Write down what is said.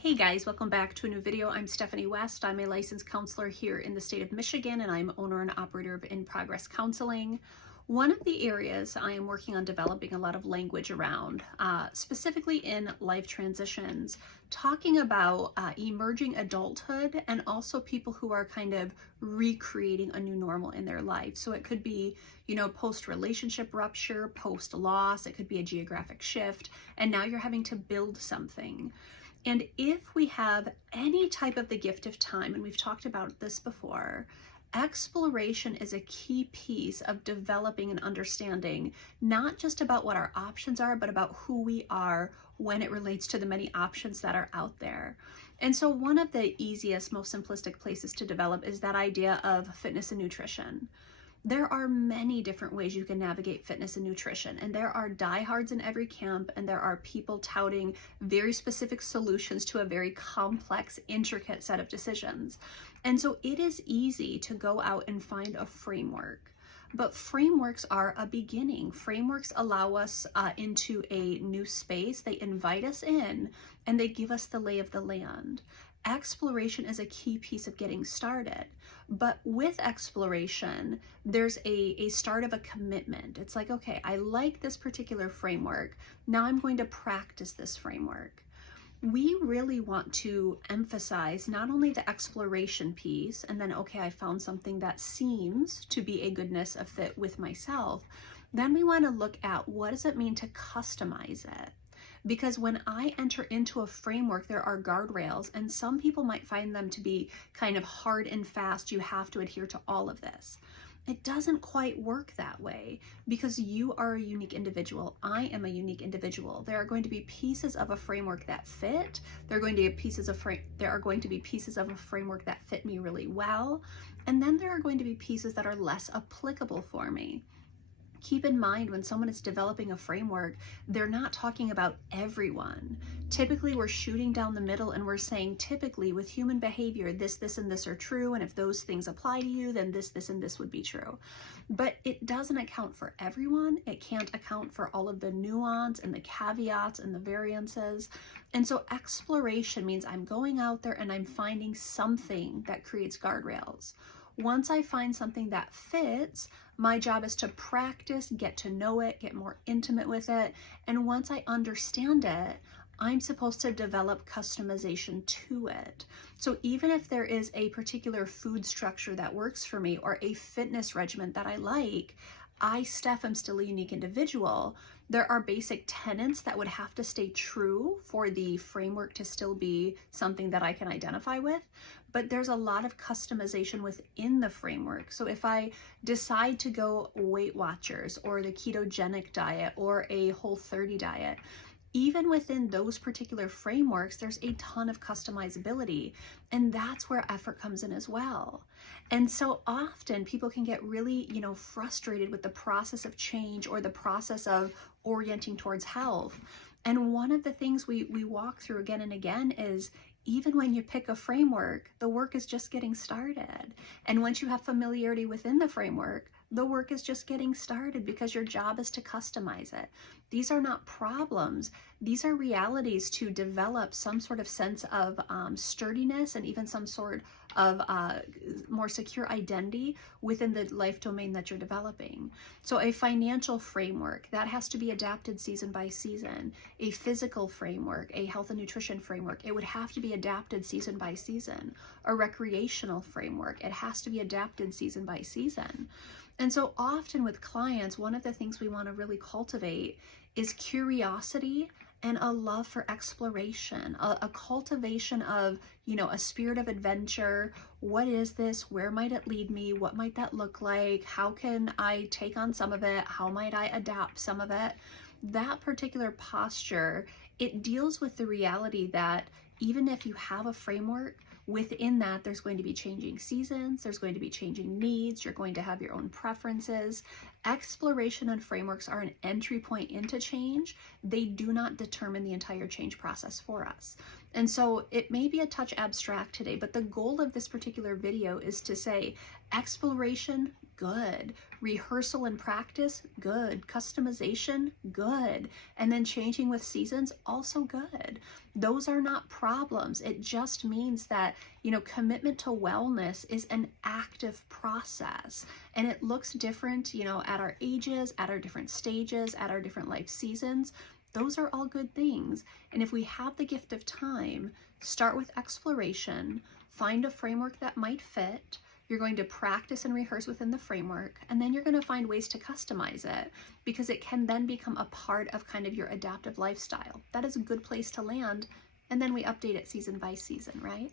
Hey guys, welcome back to a new video. I'm Stephanie West. I'm a licensed counselor here in the state of Michigan, and I'm owner and operator of In Progress Counseling. One of the areas I am working on developing a lot of language around, specifically in life transitions, talking about emerging adulthood and also people who are kind of recreating a new normal in their life. So it could be, post-relationship rupture, post-loss, it could be a geographic shift, and now you're having to build something. And if we have any type of the gift of time, and we've talked about this before, exploration is a key piece of developing and understanding, not just about what our options are, but about who we are when it relates to the many options that are out there. And so one of the easiest, most simplistic places to develop is that idea of fitness and nutrition. There are many different ways you can navigate fitness and nutrition, and there are diehards in every camp, and there are people touting very specific solutions to a very complex, intricate set of decisions. And so it is easy to go out and find a framework. But frameworks are a beginning. Frameworks allow us into a new space. They invite us in, and they give us the lay of the land. Exploration is a key piece of getting started. But with exploration, there's a start of a commitment. It's like, okay, I like this particular framework. Now I'm going to practice this framework. We really want to emphasize not only the exploration piece and then, okay, I found something that seems to be a goodness, a fit with myself. Then we want to look at what does it mean to customize it? Because when I enter into a framework, there are guardrails, and some people might find them to be kind of hard and fast. You have to adhere to all of this. It doesn't quite work that way because you are a unique individual. I am a unique individual. There are going to be pieces of a framework that fit. There are going to be pieces of a framework that fit me really well. And then there are going to be pieces that are less applicable for me. Keep in mind when someone is developing a framework, they're not talking about everyone. Typically, we're shooting down the middle and we're saying, typically with human behavior, this, and this are true. And if those things apply to you, then this, and this would be true. But it doesn't account for everyone. It can't account for all of the nuance and the caveats and the variances. And so exploration means I'm going out there and I'm finding something that creates guardrails. Once I find something that fits, my job is to practice, get to know it, get more intimate with it. And once I understand it, I'm supposed to develop customization to it. So even if there is a particular food structure that works for me or a fitness regimen that I like, I, Steph, am still a unique individual. There are basic tenets that would have to stay true for the framework to still be something that I can identify with, but there's a lot of customization within the framework. So if I decide to go Weight Watchers or the ketogenic diet or a Whole30 diet, even within those particular frameworks, there's a ton of customizability, and that's where effort comes in as well. And so often people can get really, frustrated with the process of change or the process of orienting towards health. And one of the things we walk through again and again is even when you pick a framework, the work is just getting started. And once you have familiarity within the framework, the work is just getting started because your job is to customize it. These are not problems. These are realities to develop some sort of sense of sturdiness and even some sort of more secure identity within the life domain that you're developing. So a financial framework, that has to be adapted season by season. A physical framework, a health and nutrition framework, it would have to be adapted season by season. A recreational framework, it has to be adapted season by season. And so often with clients, one of the things we want to really cultivate is curiosity and a love for exploration, a cultivation of, a spirit of adventure. What is this? Where might it lead me? What might that look like? How can I take on some of it? How might I adapt some of it? That particular posture, it deals with the reality that even if you have a framework, within that, there's going to be changing seasons, there's going to be changing needs, you're going to have your own preferences. Exploration and frameworks are an entry point into change. They do not determine the entire change process for us. And so it may be a touch abstract today, but the goal of this particular video is to say exploration, good. Rehearsal and practice, good. Customization, good. And then changing with seasons, also good. Those are not problems. It just means that, commitment to wellness is an active process, and it looks different, at our ages, at our different stages, at our different life seasons. Those are all good things. And if we have the gift of time, start with exploration, find a framework that might fit. You're going to practice and rehearse within the framework, and then you're going to find ways to customize it, because it can then become a part of kind of your adaptive lifestyle. That is a good place to land, and then we update it season by season, right?